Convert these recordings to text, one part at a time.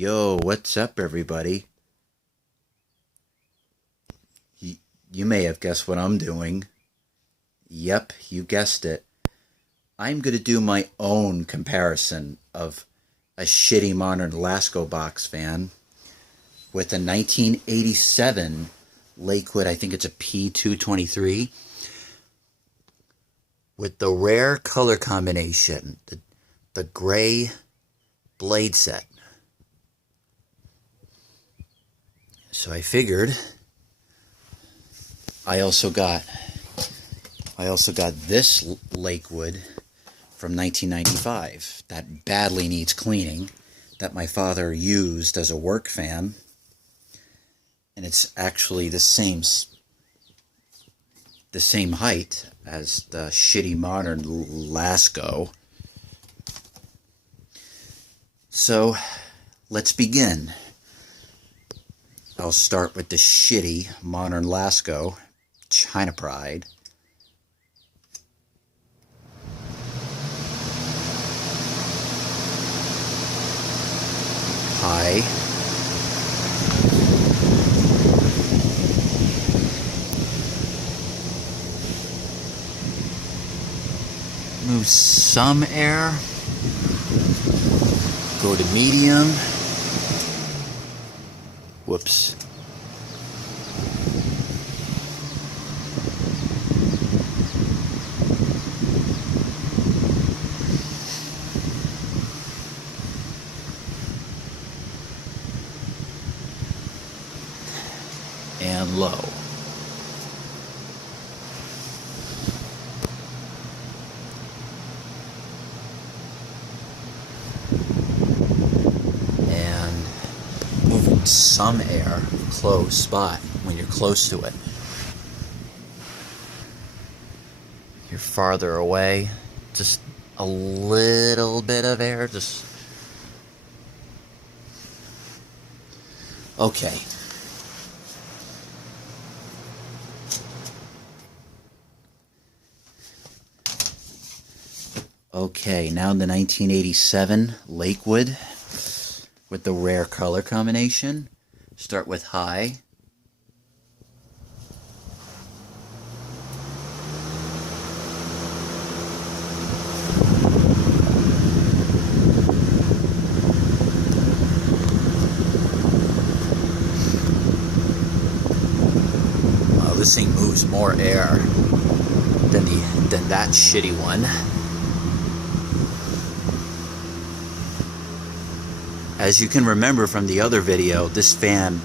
Yo, what's up, everybody? You may have guessed what I'm doing. Yep, you guessed it. I'm going to do my own comparison of a shitty modern Lasko box fan with a 1987 Lakewood, I think it's a P223, with the rare color combination, the gray blade set. So I figured I also got this Lakewood from 1995 that badly needs cleaning, that my father used as a work fan, and it's actually the same height as the shitty modern Lasko. So let's begin. I'll start with the shitty modern Lasko, China Pride. High. Move some air. Go to medium. Whoops. And low. And moving some air, close spot when you're close to it. If you're farther away, just a little bit of air, just okay. Okay, now the 1987 Lakewood with the rare color combination. Start with high. Wow, this thing moves more air than that shitty one. As you can remember from the other video, this fan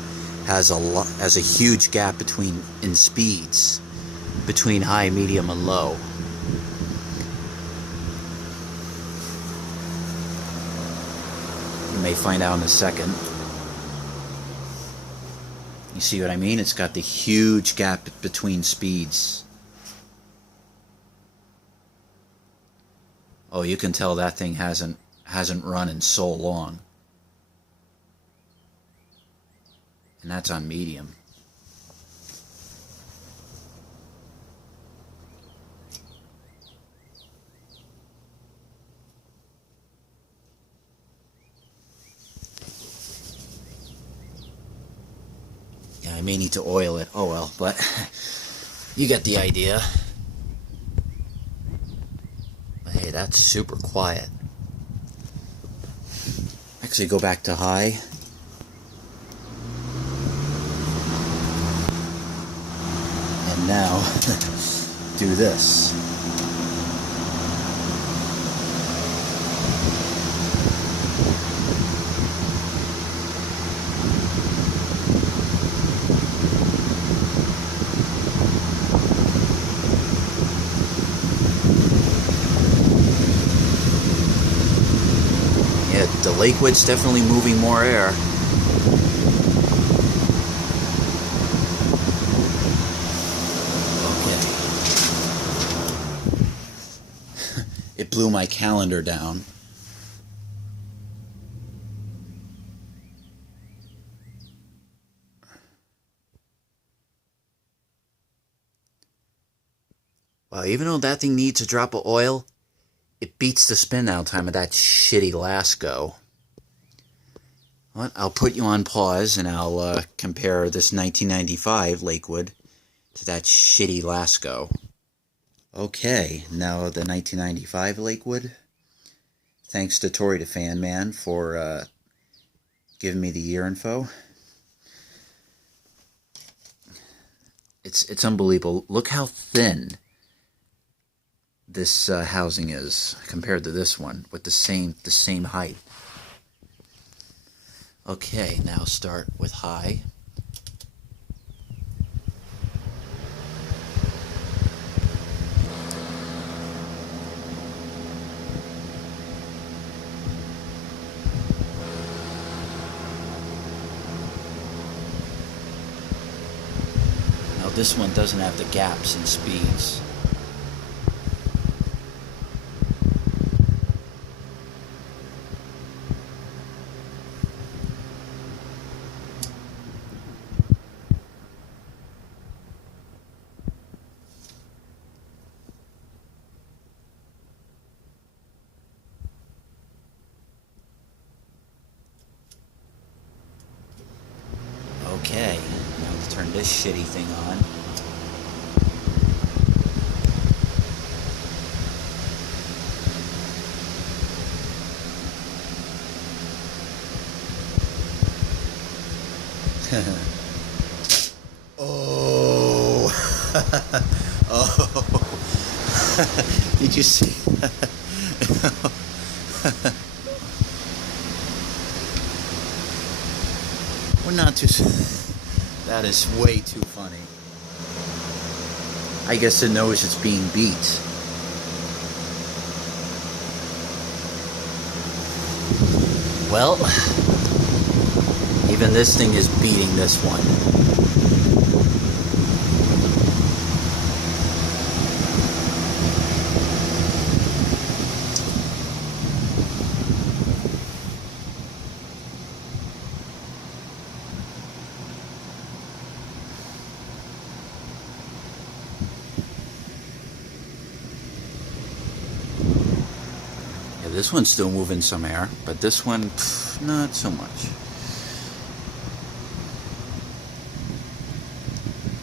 has a huge gap in speeds between high, medium, and low. You may find out in a second. You see what I mean? It's got the huge gap between speeds. Oh, you can tell that thing hasn't run in so long. And that's on medium. Yeah, I may need to oil it. Oh well, but you get the idea. But hey, that's super quiet. Actually, go back to high. And now, do this. Yeah, the Lakewood's definitely moving more air. It blew my calendar down. Wow, even though that thing needs a drop of oil, it beats the spin out time of that shitty Lasko. Well, I'll put you on pause and I'll compare this 1995 Lakewood to that shitty Lasko. Okay, now the 1995 Lakewood. Thanks to Tori the Fan Man for giving me the year info. It's unbelievable. Look how thin this housing is compared to this one with the same height. Okay, now start with high. Now this one doesn't have the gaps in speeds. Okay, now let's turn this shitty thing on. Oh, oh! Did you see that? We're not too. That is way too funny. I guess it knows it's being beat. Well, even this thing is beating this one. Yeah, this one's still moving some air, but this one, not so much.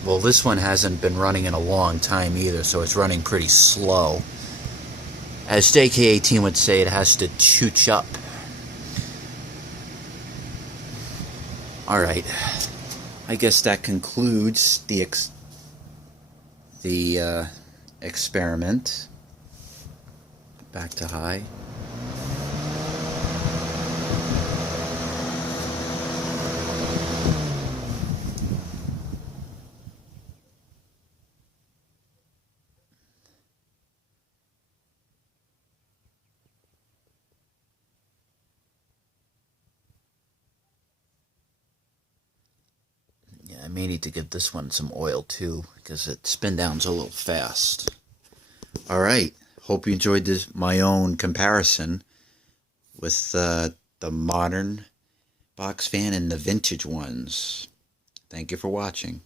Well, this one hasn't been running in a long time either, so it's running pretty slow. As JK18 would say, it has to chooch up. Alright, I guess that concludes the experiment. Back to high. I may need to give this one some oil too, because it spin downs a little fast. Alright, hope you enjoyed my own comparison with the modern box fan and the vintage ones. Thank you for watching.